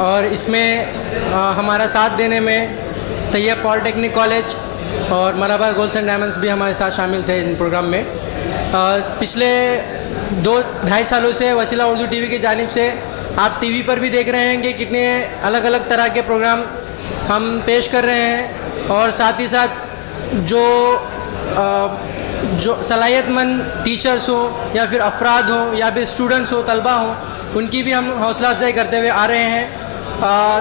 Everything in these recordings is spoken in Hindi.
और इसमें हमारा साथ देने में तैयब पॉलिटेक्निक कॉलेज और मलाबार गोल्ड्स एंड डायमंड्स भी हमारे साथ शामिल थे इन प्रोग्राम में। पिछले 2-2.5 सालों से वसीला उर्दू टीवी की जानिब से आप टीवी पर भी देख रहे हैं कि कितने अलग अलग तरह के प्रोग्राम हम पेश कर रहे हैं, और साथ ही साथ जो सलाहियतमंद टीचर्स हों या फिर अफराद हों या फिर स्टूडेंट्स हो, तलबा हों, उनकी भी हम हौसला अफजाई करते हुए आ रहे हैं।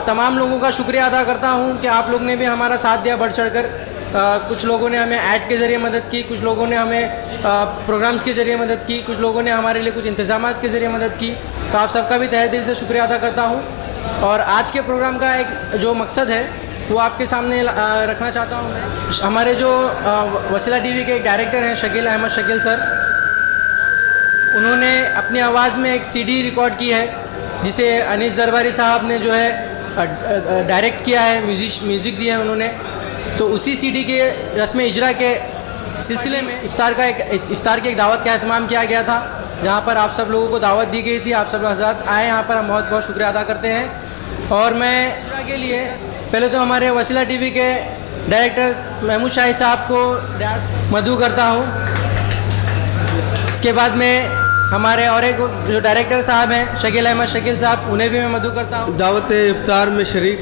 तमाम लोगों का शुक्रिया अदा करता हूं कि आप लोग ने भी हमारा साथ दिया बढ़ चढ़ कर। कुछ लोगों ने हमें ऐड के ज़रिए मदद की, कुछ लोगों ने हमें प्रोग्राम्स के ज़रिए मदद की, कुछ लोगों ने हमारे लिए कुछ इंतज़ामात के ज़रिए मदद की। तो आप सबका भी तहे दिल से शुक्रिया अदा करता हूँ। और आज के प्रोग्राम का एक जो मकसद है वो आपके सामने रखना चाहता हूँ मैं। हमारे जो वसीला टीवी के एक डायरेक्टर हैं शकील अहमद शकील सर, उन्होंने अपनी आवाज़ में एक सीडी रिकॉर्ड की है जिसे अनीस दरबारी साहब ने जो है डायरेक्ट किया है, म्यूज़िक दिया है उन्होंने। तो उसी सीडी के रस्म इजरा के सिलसिले में इफ्तार की एक दावत का एहतमाम किया गया था, जहाँ पर आप सब लोगों को दावत दी गई थी। आप सब हज़रात आए यहाँ पर, हम बहुत बहुत शुक्रिया अदा करते हैं। और मैं इजरा के लिए पहले तो हमारे वसीला टीवी के डायरेक्टर महमूद शाही साहब को मदऊ करता हूँ। इसके बाद में हमारे और एक जो डायरेक्टर साहब हैं शकील अहमद शकील साहब, उन्हें भी मैं मदऊ करता हूँ। दावत इफ्तार में शरीक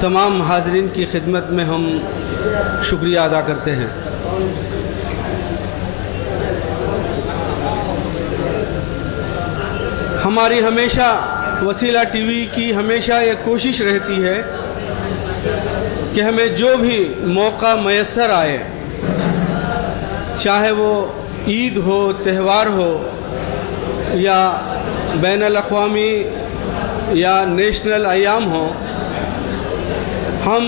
तमाम हाज़रीन की खिदमत में हम शुक्रिया अदा करते हैं। हमारी हमेशा वसीला टीवी की हमेशा ये कोशिश रहती है कि हमें जो भी मौका मैसर आए, चाहे वो ईद हो, त्यौहार हो या बैनुल अक़वामी या नेशनल अयाम हो, हम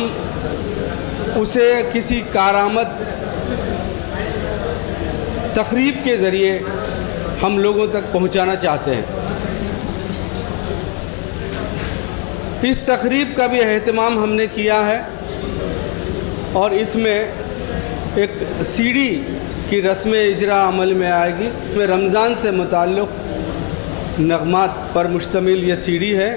उसे किसी कारामद तक़रीब के ज़रिए हम लोगों तक पहुंचाना चाहते हैं। इस तक़रीब का भी एहतमाम हमने किया है और इसमें एक सीडी की रस्म इजरा अमल में आएगी। में रमज़ान से मुताल्लिक़ नग़मात पर मुश्तमिल ये सीडी है।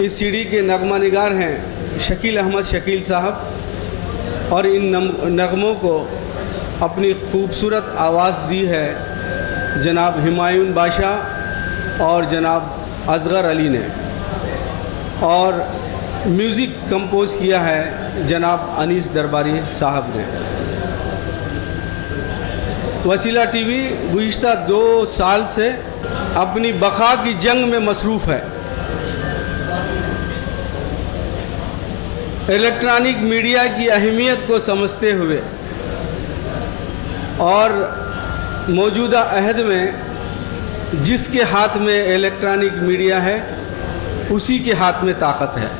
इस सीडी के नग़मा निगार हैं शकील अहमद शकील साहब, और इन नग़मों को अपनी खूबसूरत आवाज़ दी है जनाब हुमायूं बादशाह और जनाब असग़र अली ने, और म्यूज़िक कंपोज़ किया है जनाब अनीस दरबारी साहब ने। वसीला टीवी गुज़िश्ता 2 साल से अपनी बक़ा की जंग में मसरूफ़ है। इलेक्ट्रॉनिक मीडिया की अहमियत को समझते हुए और मौजूदा अहद में जिसके हाथ में इलेक्ट्रॉनिक मीडिया है उसी के हाथ में ताकत है।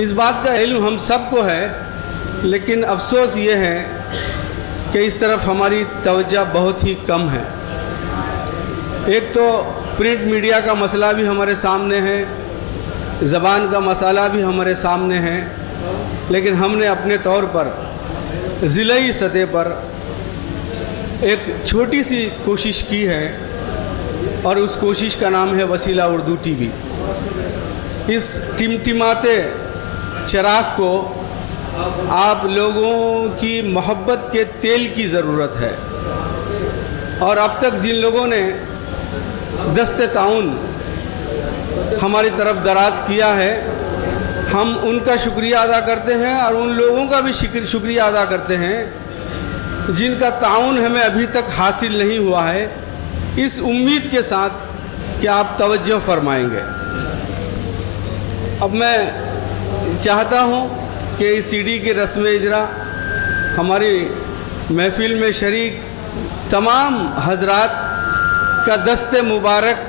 इस बात का इल्म हम सबको है, लेकिन अफसोस ये है कि इस तरफ हमारी तवज्जो बहुत ही कम है। एक तो प्रिंट मीडिया का मसला भी हमारे सामने है, ज़बान का मसाला भी हमारे सामने है, लेकिन हमने अपने तौर पर ज़िलाई सतह पर एक छोटी सी कोशिश की है और उस कोशिश का नाम है वसीला उर्दू टीवी। इस टिमटिमाते चिराग को आप लोगों की मोहब्बत के तेल की ज़रूरत है, और अब तक जिन लोगों ने दस्ते ताउन हमारी तरफ दराज किया है, हम उनका शुक्रिया अदा करते हैं और उन लोगों का भी शुक्रिया अदा करते हैं जिनका ताउन हमें अभी तक हासिल नहीं हुआ है, इस उम्मीद के साथ कि आप तवज्जो फरमाएंगे। अब मैं चाहता हूं कि इस सीडी की रस्म इजरा हमारी महफिल में शरीक तमाम हजरात का दस्ते मुबारक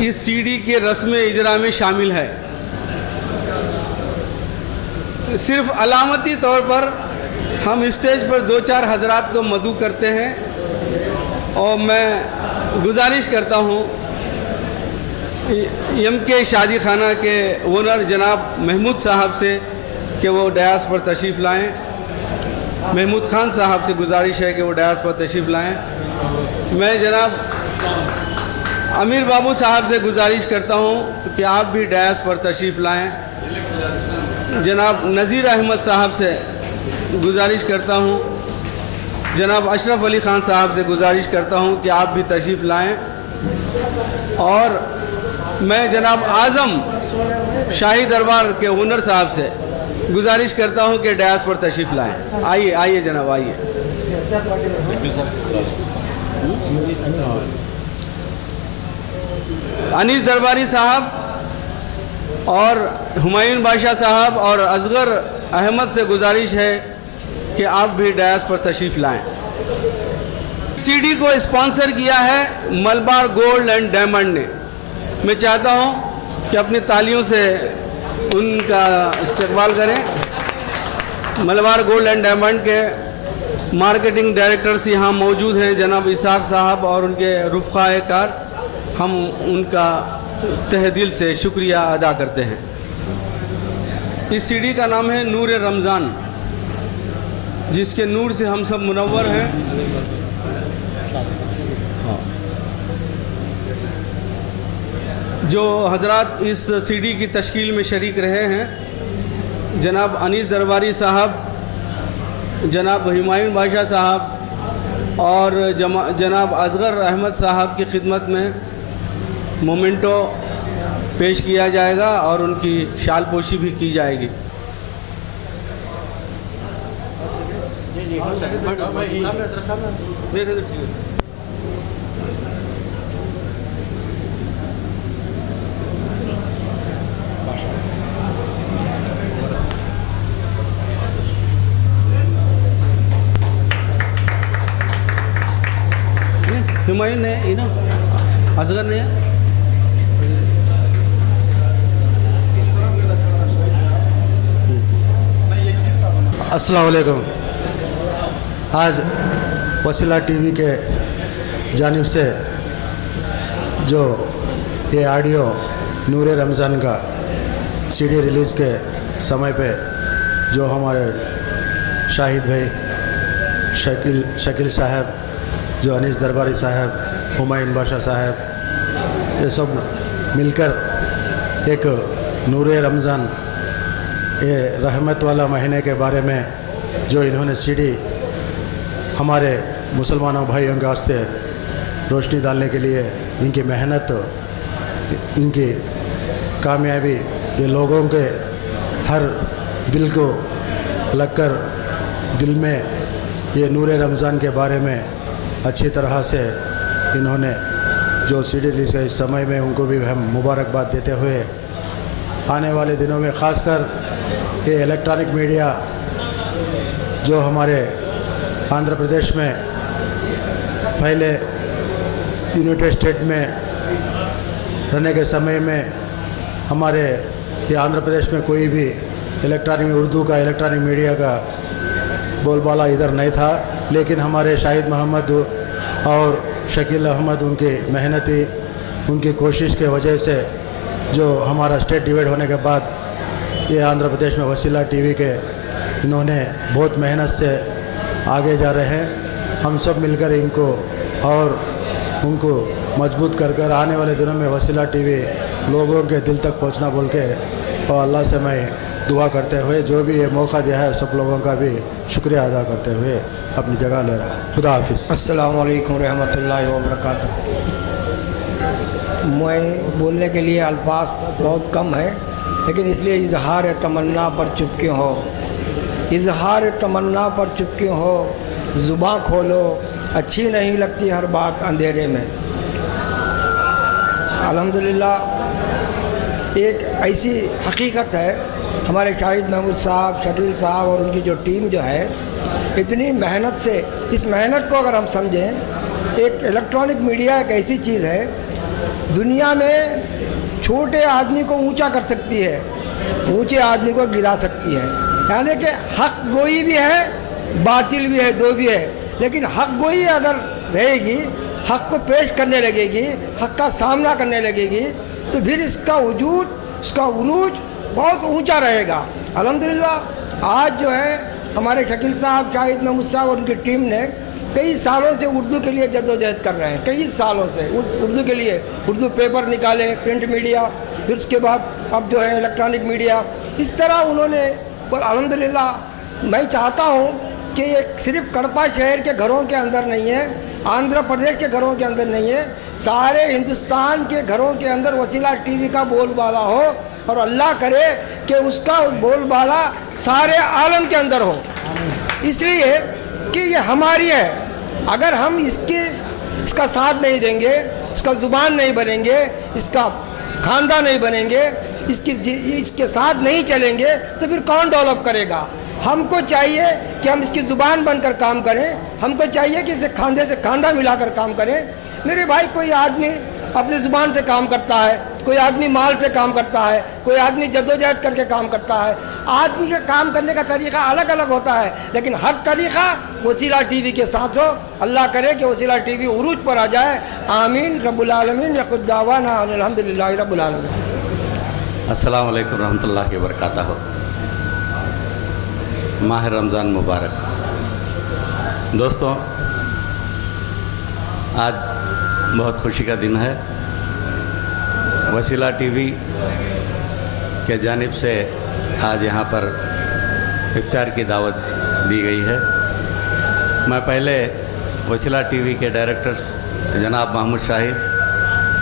इस सीडी के रस्म इजरा में शामिल है। सिर्फ अलामती तौर पर हम स्टेज पर 2-4 हजरात को मदू करते हैं, और मैं गुजारिश करता हूँ के शादी खाना के ओनर जनाब महमूद साहब से कि वो डयास पर तशरीफ़ लाएँ। महमूद ख़ान साहब से गुजारिश है कि वो डयास पर तशरीफ़ लाएँ। मैं जनाब अमीर बाबू साहब से गुजारिश करता हूँ कि आप भी डयास पर तशरीफ़ लाएँ। जनाब नज़ीर अहमद साहब से गुजारिश करता हूँ, जनाब अशरफ अली ख़ान साहब से गुजारिश करता हूँ कि आप भी तशरीफ़ लाएँ, और मैं जनाब आज़म शाही दरबार के ओनर साहब से गुजारिश करता हूँ कि डयास पर तशरीफ़ लाएँ। आइए आइए जनाब आइए। अनीस दरबारी साहब और हुमायूं बादशाह साहब और असगर अहमद से गुजारिश है कि आप भी डयास पर तशरीफ़ लाएँ। सीडी को स्पॉन्सर किया है मलबार गोल्ड एंड डायमंड ने। मैं चाहता हूं कि अपनी तालियों से उनका इस्तकबाल करें। मलबार गोल्ड एंड डायमंड के मार्केटिंग डायरेक्टर्स यहाँ मौजूद हैं, जनाब इसाक साहब और उनके रुफ़क़ाए कार। हम उनका तहे दिल से शुक्रिया अदा करते हैं। इस सीडी का नाम है नूर रमज़ान, जिसके नूर से हम सब मुनव्वर हैं। जो हजरात इस सीडी की तश्कील में शरीक रहे हैं, जनाब अनीस दरबारी साहब, जनाब हुमायूं बादशाह साहब और जनाब असगर अहमद साहब की खिदमत में मोमेंटो पेश किया जाएगा और उनकी शाल पोशी भी की जाएगी। हुमायूं ने असगर ने अस्सलाम वालेकुम। आज वसीला टीवी के जानिब से जो ये ऑडियो नूर रमज़ान का सीडी रिलीज़ के समय पे जो हमारे शाहिद भाई शकील साहब, जो अनीस दरबारी साहब, हुमायूं बादशाह साहब, ये सब मिलकर एक नूर रमज़ान, ये रहमत वाला महीने के बारे में जो इन्होंने सीडी हमारे मुसलमानों भाइयों के वास्ते रोशनी डालने के लिए, इनकी मेहनत, इनकी कामयाबी, ये लोगों के हर दिल को लगकर दिल में ये नूर रमज़ान के बारे में अच्छी तरह से इन्होंने जो सीडी रिलीज़ है इस समय में, उनको भी हम मुबारकबाद देते हुए आने वाले दिनों में ख़ासकर ये इलेक्ट्रॉनिक मीडिया जो हमारे आंध्र प्रदेश में पहले यूनाइटेड स्टेट में रहने के समय में हमारे ये आंध्र प्रदेश में कोई भी इलेक्ट्रॉनिक उर्दू का इलेक्ट्रॉनिक मीडिया का बोलबाला इधर नहीं था, लेकिन हमारे शाहिद मोहम्मद और शकील अहमद, उनकी मेहनती, उनकी कोशिश के वजह से जो हमारा स्टेट डिवाइड होने के बाद ये आंध्र प्रदेश में वसीला टीवी के इन्होंने बहुत मेहनत से आगे जा रहे हैं। हम सब मिलकर इनको और उनको मजबूत कर कर आने वाले दिनों में वसीला टीवी लोगों के दिल तक पहुंचना बोल के और अल्लाह से मैं दुआ करते हुए जो भी ये मौका दिया है सब लोगों का भी शुक्रिया अदा करते हुए अपनी जगह ले रहा हूँ। खुदा हाफिज़। अस्सलाम वालेकुम रहमतुल्लाहि व बरकातहू। मैं बोलने के लिए अल्फाज बहुत कम है, लेकिन इसलिए इजहार तमन्ना पर चुप क्यों हो, इजहार तमन्ना पर चुप क्यों हो, ज़ुबान खोलो अच्छी नहीं लगती हर बात अंधेरे में। अल्हम्दुलिल्लाह एक ऐसी हकीकत है, हमारे शाहिद महमूद साहब, शकील साहब और उनकी जो टीम जो है इतनी मेहनत से, इस मेहनत को अगर हम समझें, एक इलेक्ट्रॉनिक मीडिया एक ऐसी चीज़ है दुनिया में छोटे आदमी को ऊंचा कर सकती है, ऊंचे आदमी को गिरा सकती है। यानी कि हक गोई भी है, बातिल भी है, दो भी है, लेकिन हक गोई अगर रहेगी, हक को पेश करने लगेगी, हक का सामना करने लगेगी, तो फिर इसका वजूद, इसका उरूज बहुत ऊंचा रहेगा। अल्हम्दुलिल्लाह आज जो है हमारे शकील साहब, शाहिद महमूद साहब और उनकी टीम ने कई सालों से उर्दू के लिए जद्दोजहद कर रहे हैं, कई सालों से उर्दू के लिए, उर्दू पेपर निकाले, प्रिंट मीडिया, फिर उसके बाद अब जो है इलेक्ट्रॉनिक मीडिया, इस तरह उन्होंने। पर अल्हम्दुलिल्लाह मैं चाहता हूँ कि ये सिर्फ कड़पा शहर के घरों के अंदर नहीं है, आंध्र प्रदेश के घरों के अंदर नहीं है, सारे हिंदुस्तान के घरों के अंदर वसीला टीवी का बोलबाला हो, और अल्लाह करे कि उसका बोलबाला सारे आलम के अंदर हो। इसलिए कि ये हमारी है, अगर हम इसका साथ नहीं देंगे, इसका ज़ुबान नहीं बनेंगे, इसका खानदान नहीं बनेंगे, इसके साथ नहीं चलेंगे, तो फिर कौन डेवलप करेगा। हमको चाहिए कि हम इसकी ज़ुबान बनकर काम करें, हमको चाहिए कि इसे खांधे से खांधा मिलाकर काम करें। मेरे भाई, कोई आदमी अपनी ज़ुबान से काम करता है, कोई आदमी माल से काम करता है, कोई आदमी जद्दोजहद करके काम करता है। आदमी का काम करने का तरीक़ा अलग अलग होता है, लेकिन हर तरीक़ा वसीला टीवी के साथ हो। अल्लाह करे कि वसीला टीवी उरूज पर आ जाए। आमीन रब्बुल आलमीन। यक़ुद दावाना अल्हम्दुलिल्लाहि रब्बिल आलमीन। अस्सलाम वालेकुम रहमतुल्लाहि व बरकातहू। माह रमज़ान मुबारक। दोस्तों, आज बहुत खुशी का दिन है। वसीला टीवी के जानिब से आज यहाँ पर इफ्तार की दावत दी गई है। मैं पहले वसीला टीवी के डायरेक्टर्स जनाब महमूद शाहिद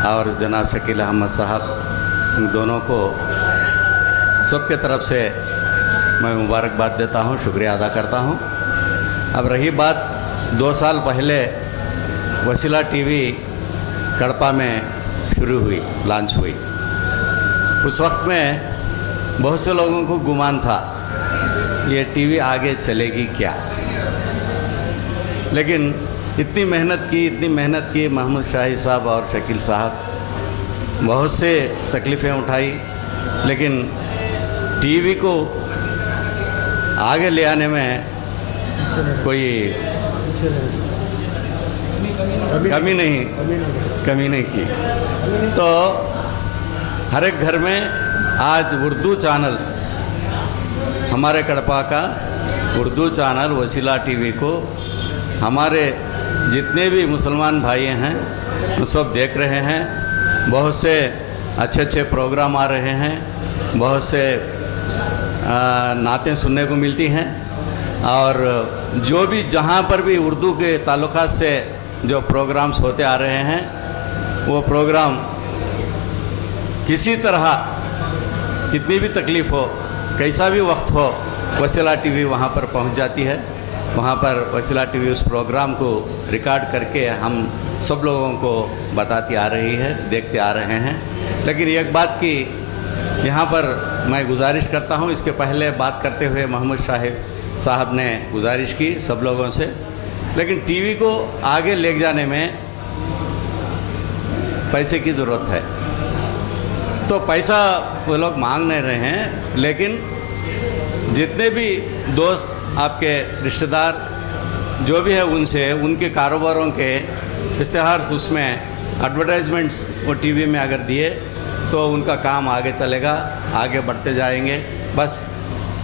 और जनाब शकील अहमद साहब, इन दोनों को सबके तरफ से मैं मुबारकबाद देता हूँ, शुक्रिया अदा करता हूँ। अब रही बात 2 साल पहले वसीला टीवी कड़पा में शुरू हुई, लॉन्च हुई। उस वक्त में बहुत से लोगों को गुमान था ये टीवी आगे चलेगी क्या, लेकिन इतनी मेहनत की महमूद शाहिद साहब और शकील साहब, बहुत से तकलीफ़ें उठाई, लेकिन टीवी को आगे ले आने में कोई कमी नहीं की। तो हर एक घर में आज उर्दू चैनल, हमारे कड़पा का उर्दू चैनल वसीला टीवी को हमारे जितने भी मुसलमान भाई हैं वो सब देख रहे हैं। बहुत से अच्छे प्रोग्राम आ रहे हैं, बहुत से नातें सुनने को मिलती हैं, और जो भी जहाँ पर भी उर्दू के ताल्लुकात से जो प्रोग्राम्स होते आ रहे हैं, वो प्रोग्राम किसी तरह, कितनी भी तकलीफ़ हो, कैसा भी वक्त हो, वसीला टीवी वहाँ पर पहुँच जाती है। वहाँ पर वसीला टीवी उस प्रोग्राम को रिकॉर्ड करके हम सब लोगों को बताती आ रही है, देखते आ रहे हैं। लेकिन एक बात की यहाँ पर मैं गुजारिश करता हूँ, इसके पहले बात करते हुए महमूद शाहिद साहब ने गुजारिश की सब लोगों से, लेकिन टीवी को आगे ले जाने में पैसे की ज़रूरत है। तो पैसा वो लोग मांग नहीं रहे हैं, लेकिन जितने भी दोस्त, आपके रिश्तेदार जो भी है, उनसे उनके कारोबारों के इश्तिहार, उसमें एडवर्टाइजमेंट्स वो टीवी में अगर दिए तो उनका काम आगे चलेगा, आगे बढ़ते जाएंगे। बस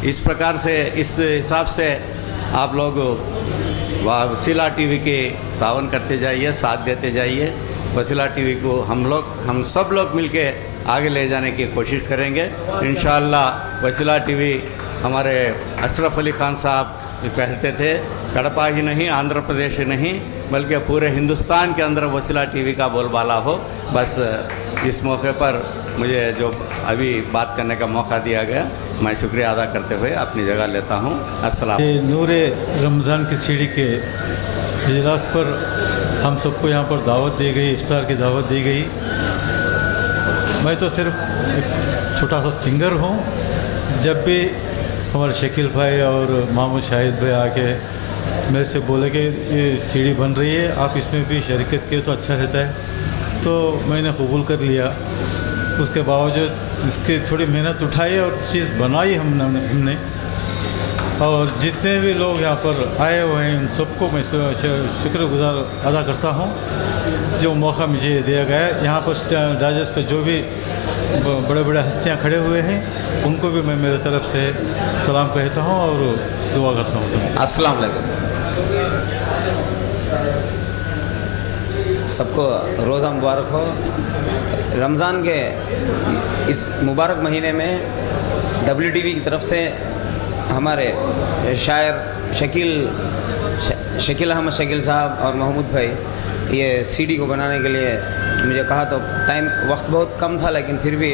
इस प्रकार से, इस हिसाब से आप लोग वसीला टीवी के तावन करते जाइए, साथ देते जाइए। वसीला टीवी को हम सब लोग मिलके आगे ले जाने की कोशिश करेंगे इंशाअल्लाह। वसीला टीवी हमारे अशरफ अली खान साहब कहते थे, कड़पा ही नहीं, आंध्र प्रदेश ही नहीं, बल्कि पूरे हिंदुस्तान के अंदर वसीला टीवी का बोलबाला हो। बस इस मौके पर मुझे जो अभी बात करने का मौका दिया गया, मैं शुक्रिया अदा करते हुए अपनी जगह लेता हूँ। अस्सलाम। ये नूरे रमज़ान की सीढ़ी के इजलास पर हम सबको यहाँ पर दावत दी गई, इफ्तार की दावत दी गई। मैं तो सिर्फ एक छोटा सा सिंगर हूँ। जब भी हमारे शकील भाई और महमूद शाहिद भाई आके मेरे से बोले कि ये सीढ़ी बन रही है, आप इसमें भी शरीकत किए तो अच्छा रहता है, तो मैंने कबूल कर लिया। उसके बावजूद इसकी थोड़ी मेहनत उठाई और चीज़ बनाई हमने। और जितने भी लोग यहाँ पर आए हुए हैं उन सबको मैं शुक्रगुजार अदा करता हूँ जो मौका मुझे दिया गया है। यहाँ पर डाइजेस पर जो भी बड़े बड़े हस्तियाँ खड़े हुए हैं उनको भी मैं मेरे तरफ से सलाम कहता हूँ और दुआ करता हूँ। अस्सलाम वालेकुम। सबको रोज़ा मुबारक हो। रमज़ान के इस मुबारक महीने में WTV की तरफ से हमारे शायर शकील अहमद शकील साहब और महमूद भाई ये CD को बनाने के लिए मुझे कहा, तो वक्त बहुत कम था, लेकिन फिर भी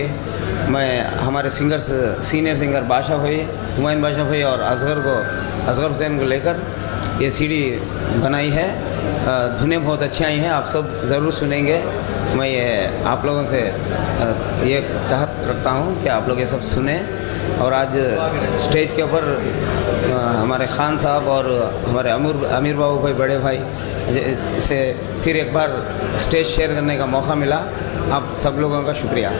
मैं हमारे सीनियर सिंगर बादशाह भाई, हुमायूं बादशाह भाई और असगर हुसैन को लेकर ये CD बनाई है। धुनें बहुत अच्छी आई हैं, आप सब ज़रूर सुनेंगे। मैं ये आप लोगों से ये चाहत रखता हूँ कि आप लोग ये सब सुने। और आज स्टेज के ऊपर हमारे खान साहब और हमारे अमीर बाबू भाई, बड़े भाई से फिर एक बार स्टेज शेयर करने का मौका मिला। आप सब लोगों का शुक्रिया।